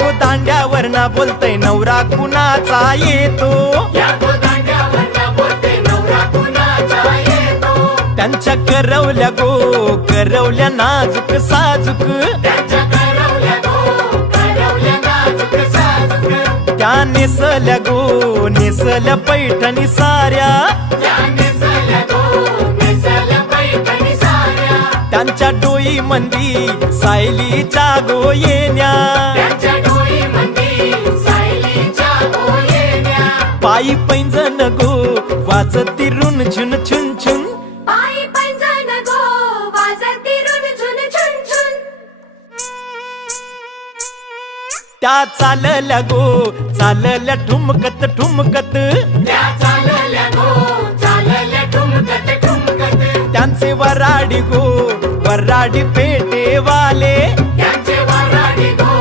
गोदांड्यावर ना बोलतय नवरा कुणाचा येतो, त्यांच्या करवल्या गो करवल्या नाजूक साजूक, त्या नेसल्या गो नेसल्या पैठणी साऱ्या, त्यांच्या डोई मंदी सायलीच्या गो येण्या, पायी पैंजण गो वाजती रुन झुन छुन छुन, त्या चालल्या गो चालल्या ठुमकत ठुमकत, त्यांचे वराडी गो वराडी पेटे वाले,